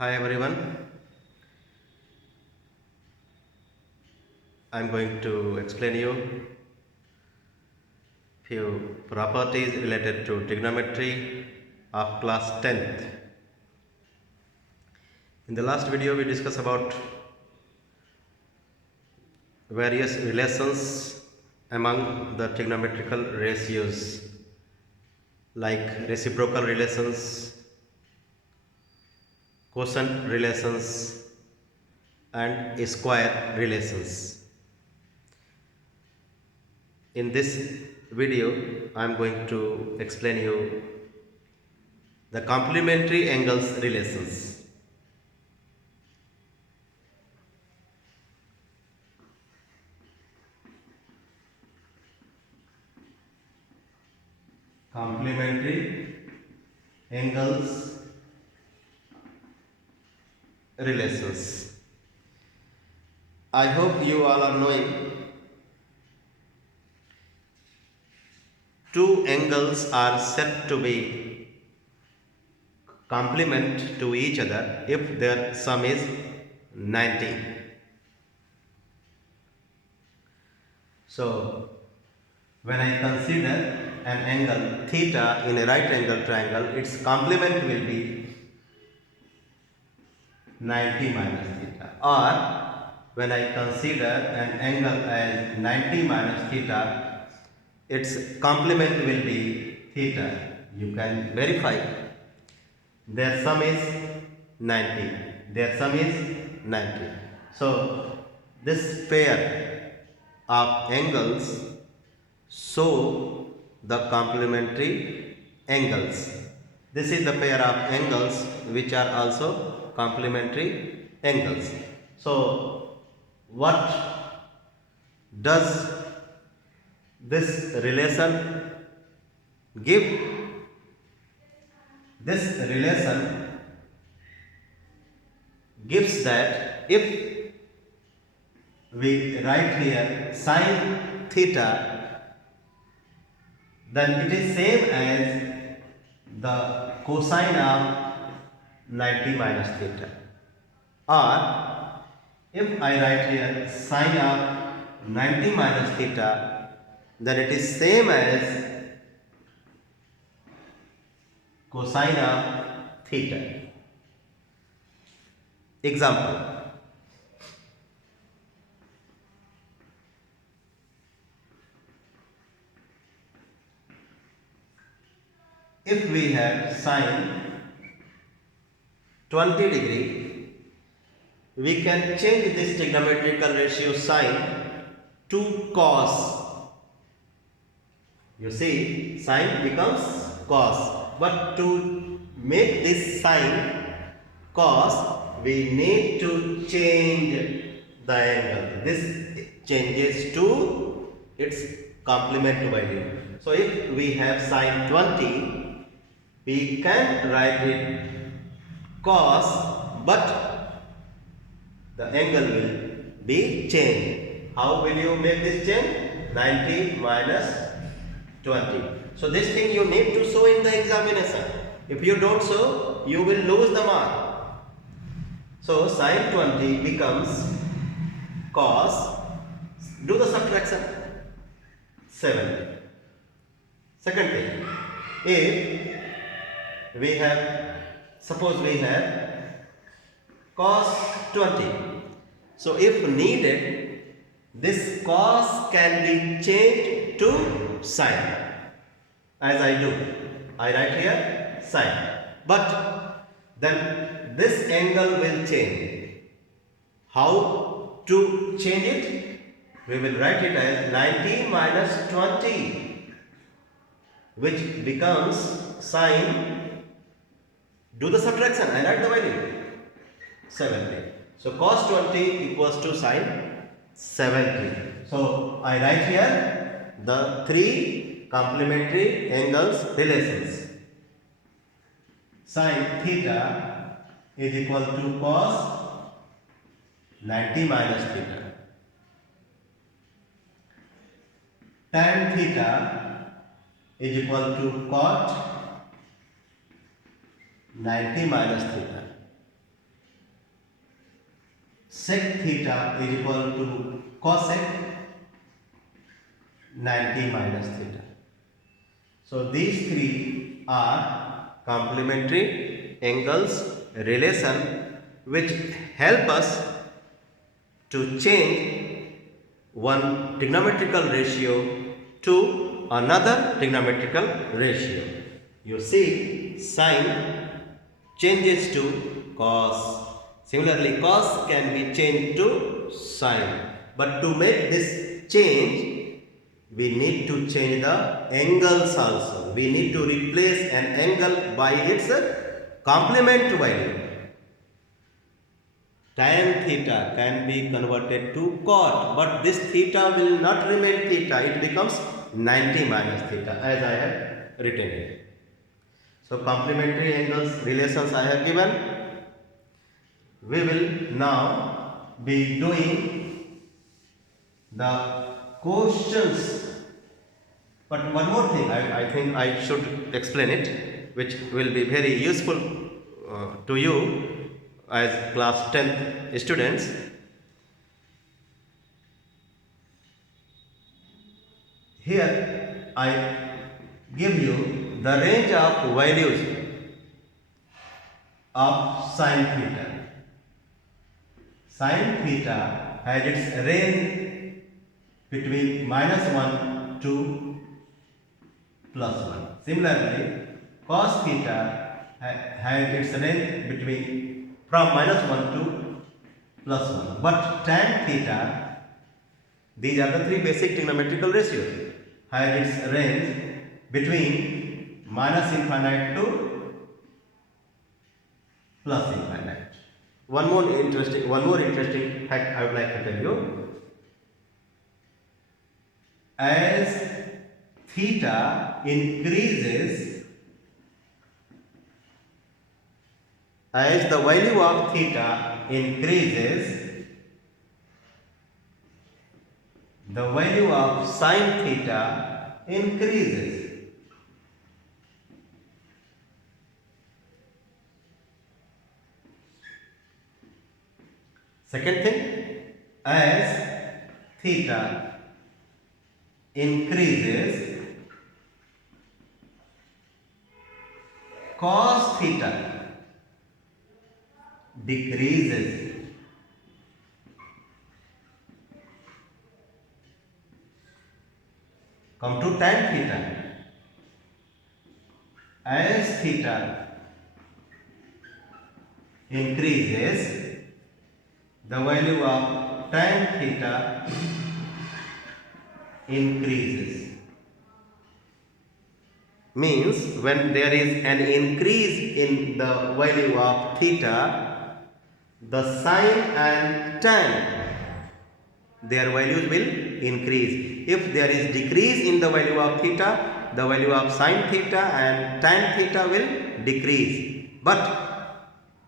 Hi everyone, I am going to explain you few properties related to trigonometry of class 10th. In the last video we discussed about various relations among the trigonometrical ratios like reciprocal relations, quotient relations and square relations. In this video I am going to explain you the complementary angles relations. Complementary angles relations. I hope you all are knowing two angles are said to be complement to each other if their sum is 90. So when I consider an angle theta in a right angle triangle, its complement will be 90 minus theta, or when I consider an angle as 90 minus theta, its complement will be theta. You can verify. Their sum is 90. Their sum is 90. So this pair of angles show the complementary angles. This is the pair of angles which are also complementary angles. So what does this relation give? This relation gives that if we write here sine theta, then it is same as the cosine of 90 minus theta. Or if I write here sine of 90 minus theta, then it is same as cosine of theta. Example. If we have sine 20 degree, we can change this trigonometrical ratio sine to cos. You see, sine becomes cos. But to make this sine cos, we need to change the angle. This changes to its complement value. So if we have sine 20, we can write it cos, but the angle will be changed. How will you make this change? 90 minus 20. So this thing you need to show in the examination. If you don't show, you will lose the mark. So sine 20 becomes cos, do the subtraction, 70. Second thing, if we have, suppose we have cos 20. So if needed, this cos can be changed to sine. As I do, I write here sine. But then this angle will change. How to change it? We will write it as 90 minus 20, which becomes sine. Do the subtraction. I write the value 70. So cos 20 equals to sine 70. So I write here the three complementary angles relations. Sine theta is equal to cos 90 minus theta. Tan theta is equal to cot 90 minus theta. sec theta is equal to cosec 90 minus theta. So these three are complementary angles relation which help us to change one trigonometrical ratio to another trigonometrical ratio. You see, sine changes to cos. Similarly, cos can be changed to sine. But to make this change, we need to change the angles also. We need to replace an angle by its complement value. Tan theta can be converted to cot, but this theta will not remain theta. It becomes 90 minus theta, as I have written here. So complementary angles relations I have given. We will now be doing the questions. But one more thing, I think I should explain it, which will be very useful to you as class 10th students. Here I give you the range of values of sin theta. Sin theta has its range between -1 to +1. Similarly, cos theta has its range between from -1 to +1. But tan theta, these are the three basic trigonometrical ratios, has its range between -infinite to +infinite. One more interesting fact I would like to tell you. As theta increases, as the value of theta increases, the value of sin theta increases. Second thing, as theta increases, cos theta decreases. Come to tan theta. As theta increases, the value of tan theta increases. Means when there is an increase in the value of theta, the sin and tan, their values will increase. If there is decrease in the value of theta, the value of sin theta and tan theta will decrease. But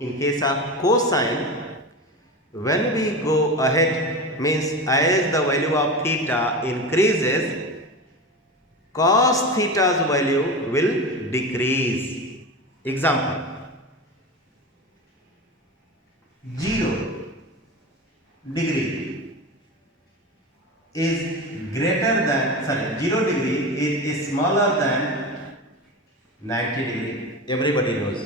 in case of cosine, when we go ahead, means as the value of theta increases, cos theta's value will decrease. Example, 0 degree is greater than, 0 degree is smaller than 90 degree. Everybody knows.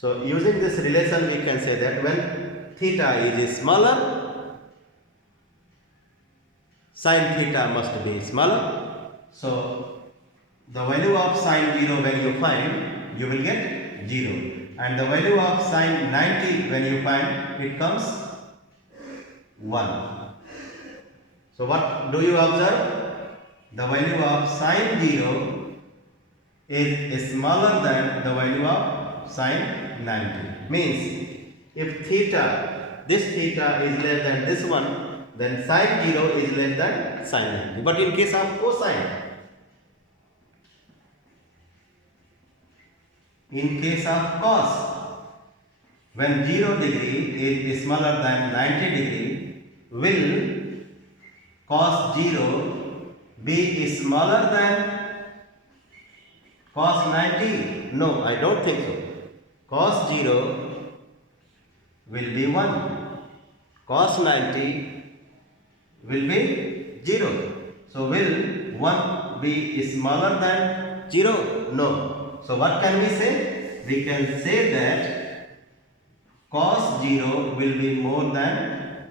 So using this relation, we can say that when theta is smaller, sin theta must be smaller. So the value of sin 0 when you find, you will get 0. And the value of sin 90 when you find, it comes 1. So what do you observe? The value of sin 0 is smaller than the value of sin 90. Means if theta, this theta is less than this one, then sin 0 is less than sin 90. But in case of cosine, in case of cos, when 0 degree is smaller than 90 degree, will cos 0 be smaller than cos 90? No, I don't think so. Cos 0 will be 1. Cos 90 will be 0. So will 1 be smaller than 0? No. So what can we say? We can say that cos 0 will be more than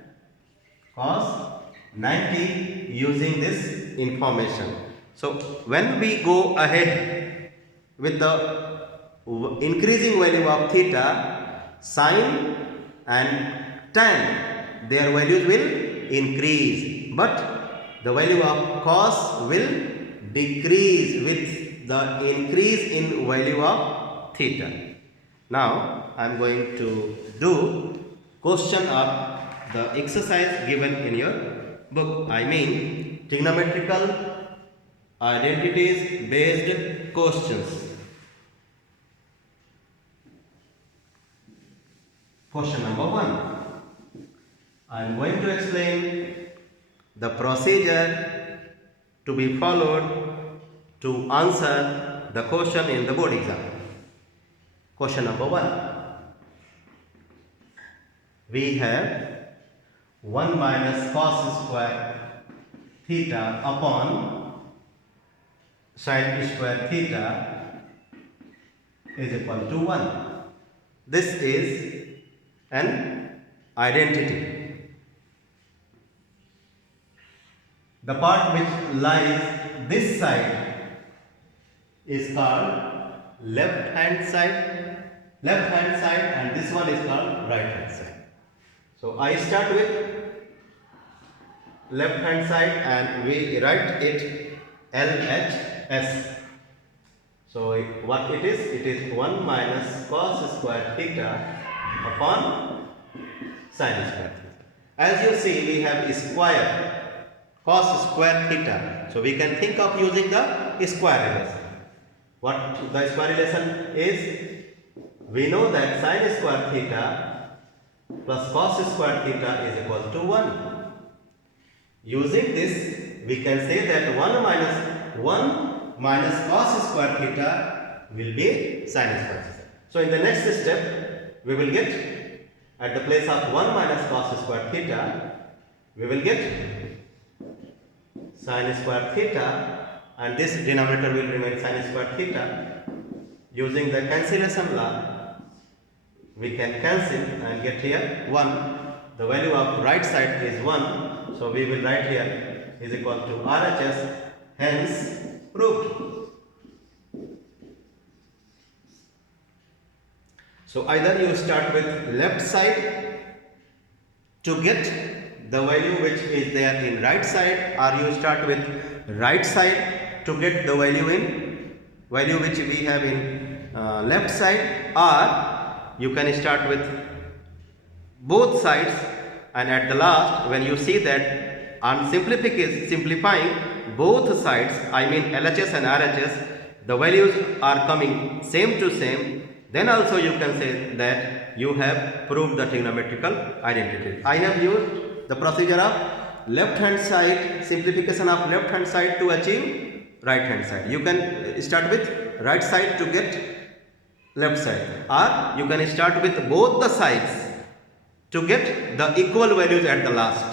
cos 90 using this information. So when we go ahead with the increasing value of theta, sine and tan, their values will increase, but the value of cos will decrease with the increase in value of theta. Now I am going to do question of the exercise given in your book. I mean trigonometrical identities based questions. Question number 1. I am going to explain the procedure to be followed to answer the question in the board exam. Question number 1. We have 1 minus cos square theta upon sin square theta is equal to 1. This is an identity. The part which lies this side is called left hand side, and this one is called right hand side. So I start with left hand side and we write it LHS. So what it is? It is 1 minus cos square theta upon sin square theta. As you see, we have square cos square theta. So we can think of using the square relation. What the square relation is? We know that sin square theta plus cos square theta is equal to 1. Using this, we can say that 1 minus cos square theta will be sin square theta. So in the next step, we will get at the place of 1 minus cos square theta, we will get sin square theta, and this denominator will remain sin square theta. Using the cancellation law, we can cancel and get here 1. The value of right side is 1, so we will write here is equal to RHS, hence proved. So either you start with left side to get the value which is there in right side, or you start with right side to get the value which we have in left side, or you can start with both sides, and at the last when you see that on simplifying both sides, I mean LHS and RHS, the values are coming same to same, then also you can say that you have proved the trigonometrical identity. I have used the procedure of left hand side, simplification of left hand side to achieve right hand side. You can start with right side to get left side, or you can start with both the sides to get the equal values at the last,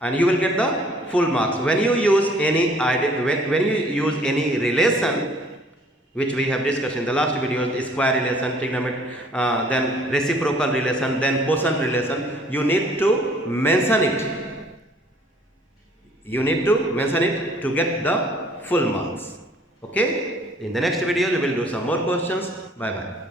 and you will get the full marks. When you use any relation which we have discussed in the last video, square relation, trigonometry, then reciprocal relation, then quotient relation, you need to mention it. You need to mention it to get the full marks. Okay? In the next video we will do some more questions. Bye bye.